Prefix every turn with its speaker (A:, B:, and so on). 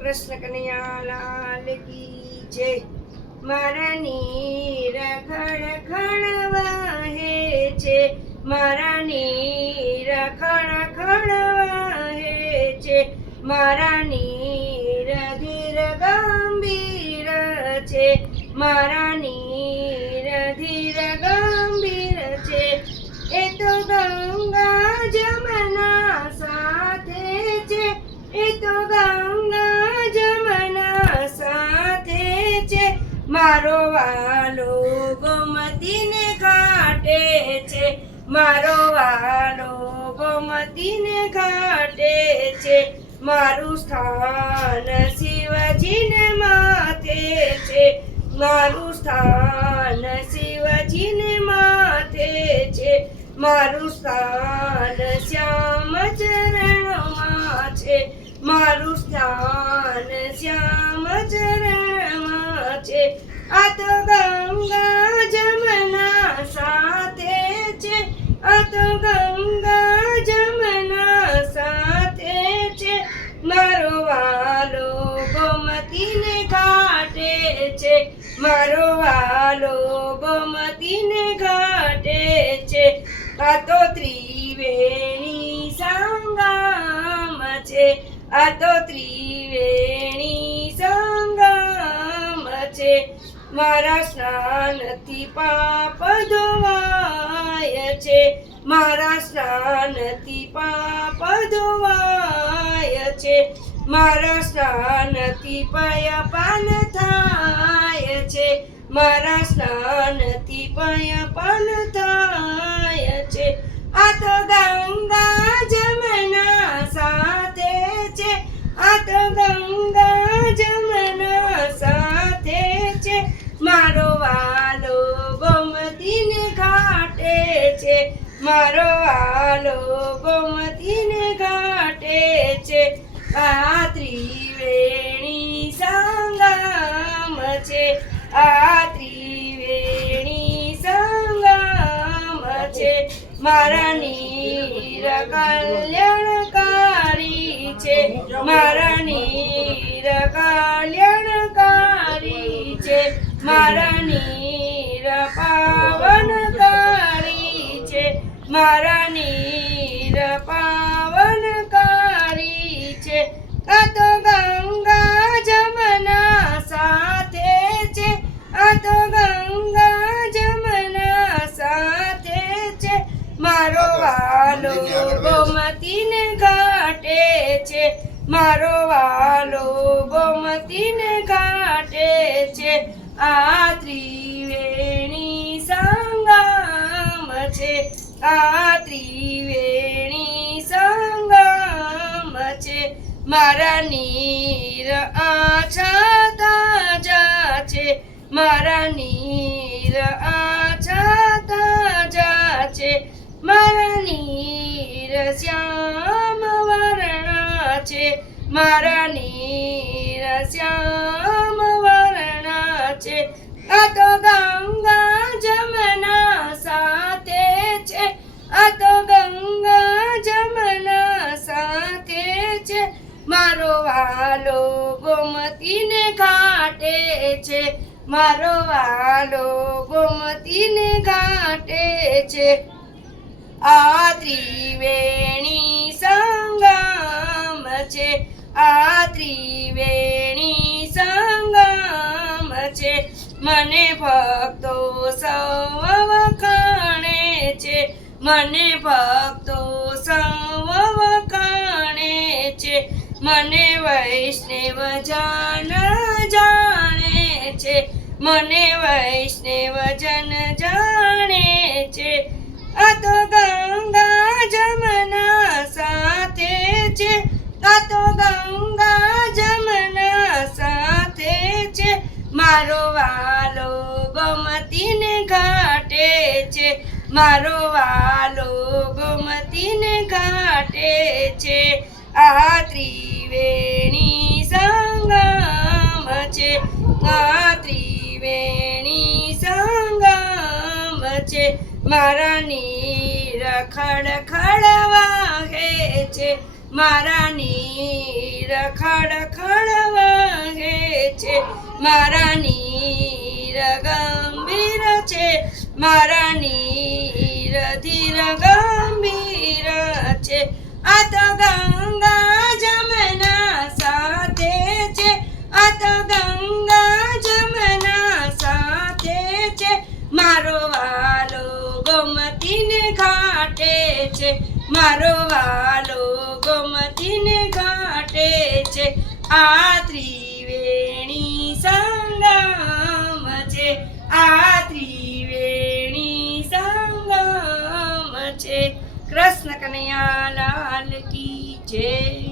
A: કૃષ્ણ કનૈયા લાલ કી જય મારા નીર ખણ ખણ વાહે છે. મારા નીર ખણ ખણ વાહે છે. મારા નીર ધીર ગંભીર છે. મારા નીર ધીર ગંભીર છે. એ તો ગંગા મારો વાલો ગોમતીને ઘાટે છે. મારો વાલો ગોમતીને ઘાટે છે. મારું સ્થાન શિવજીને માથે છે. મારું સ્થાન શિવજીને માથે છે. મારું સ્થાન શ્યામ ચરણમાં છે. મારું સ્થાન શ્યામ ચરણમાં છે આ તો ગંગા જમના સાથે છે. આ તો ગંગા જમના સાથે છે. મારો વાલો ગોમતીને ઘાટે છે. મારો વાલો ગોમતીને ઘાટે છે. આ તો ત્રિવેણી સંગમ છે. આ તો ત્રિવેણી મારા સ્નાનથી પાપ ધોવાય છે. મારા સ્નાનથી પાપ ધોવાય છે. મારા સ્નાનથી પયપાન થાય છે. મારા સ્નાનથી પયપાન થાય છે. આ તો ગંગા મારો આલો ગોમતીને ઘાટે છે. આ ત્રિવેણી સંગમ છે. આ ત્રિવેણી સંગમ છે. મારા નીર કલ્યાણકારી છે. મારા નીર કલ્યાણકારી છે. મારા નીર છે મારા નીર પાવનકારી છે. આ તો ગંગા જમના સાથે છે. આ તો ગંગા જમના સાથે છે. મારો વાલો ગોમતીને ઘાટે છે. મારો વાલો ગોમતીને આ ત્રિવેણી સંગમ છે, મારા નીર આછા તાજા છે, મારા નીર આછા તાજા છે, મારા નીર શ્યામ વર્ણા છે, મારા નીર શ્યામ વર્ણા છે. આ તો ગંગા ગોમતીને ઘાટે છે મારો વાલો ગોમતીને ઘાટે છે. આ ત્રિવેણી સંગમ છે, આ ત્રિવેણી સંગમ છે. મને ભક્તો સૌ વખાણે છે, મને ભક્તો સૌ વખાણે છે. મને વૈષ્ણવ જન જાણે છે. મને વૈષ્ણવ જન જાણે છે. આ તો ગંગા જમના સાથે છે. આ તો ગંગા જમના સાથે છે. મારો વાલો ગોમતીને ઘાટે છે. મારો વાલો ગોમતીને ઘાટે છે. આ ત્રિવેણી સંગમ છે આ ત્રિવેણી સંગમ છે મારા નીર ખડ ખડ વાહે છે મારા નીર ખડ ખડ મારા નીર ગંભીર છે મારા નીર ધીર ગંભીર છે આ ગોમતીને ઘાટે છે. મારો વાલો ગોમતીને ઘાટે છે. આ ત્રિવેણી સંગમ છે. આ ત્રિવેણી સંગમ છે. કૃષ્ણ કનૈયા લાલ કી જય.